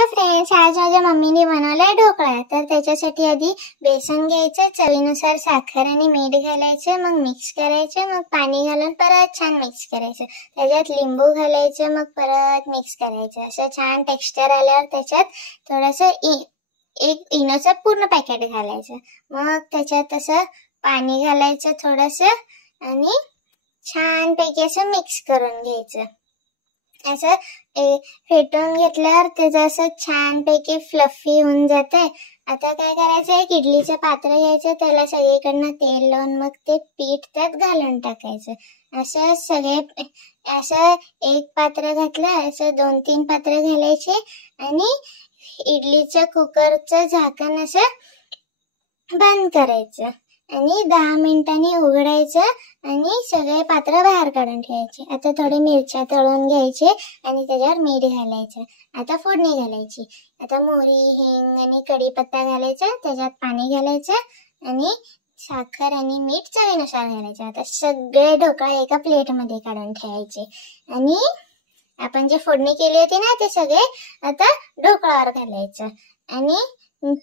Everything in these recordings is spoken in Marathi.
हॅलो फ्रेंड्स, आज माझ्या मम्मीने बनवलाय ढोकळा। तर त्याच्यासाठी आधी बेसन घ्यायचं, चवीनुसार साखर आणि मीठ घालायचं, मग मिक्स करायचं, मग पाणी घालून परत छान मिक्स करायचं, त्याच्यात लिंबू घालायचं, मग परत मिक्स करायचं। असं छान टेक्स्चर आल्यावर त्याच्यात थोडंसं एक इनोचं पूर्ण पॅकेट घालायचं, मग त्याच्यात असं पाणी घालायचं थोडंसं आणि छान पैकी असं मिक्स करून घ्यायचं। असं फेटून घेतल्यावर त्याचं असं छान पैकी फ्लफी होऊन जाते। आता काय करायचं, एक इडलीचं पात्र घ्यायचं, त्याला सगळीकडनं तेल लावून मग ते पीठ त्यात घालून टाकायचं। असं एक पात्र घातलं, असं 2-3 पात्र घालायचे आणि इडलीच्या कुकरचं झाकण असं बंद करायचं आणि 10 मिनिटांनी उघडायचं आणि सगळे पात्र बाहेर काढून ठेवायचे। आता थोडे मिरच्या तळून घ्यायचे आणि त्याच्यावर मीठ घालायचं। आता फोडणी घालायची। आता मोहरी, हिंग आणि कढीपत्ता घालायचा, त्याच्यात पाणी घालायचं आणि साखर आणि मीठ चवीनुसार घालायचं। आता सगळे ढोकळा एका प्लेटमध्ये काढून ठेवायचे आणि आपण जे फोडणी केली होती ना, ते सगळे आता ढोकळ्यावर घालायचं आणि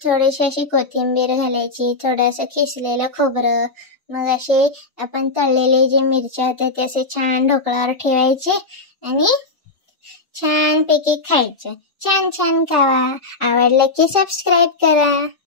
थोडीशी अशी कोथिंबीर घालायची, थोडंसं खिसलेलं खोबरं, मग असे आपण तळलेले जे मिरच्या होत्या ते असे छान ढोकळ्यावर ठेवायचे आणि छान पैकी खायचं। छान छान खावा। आवडलं की सबस्क्राईब करा।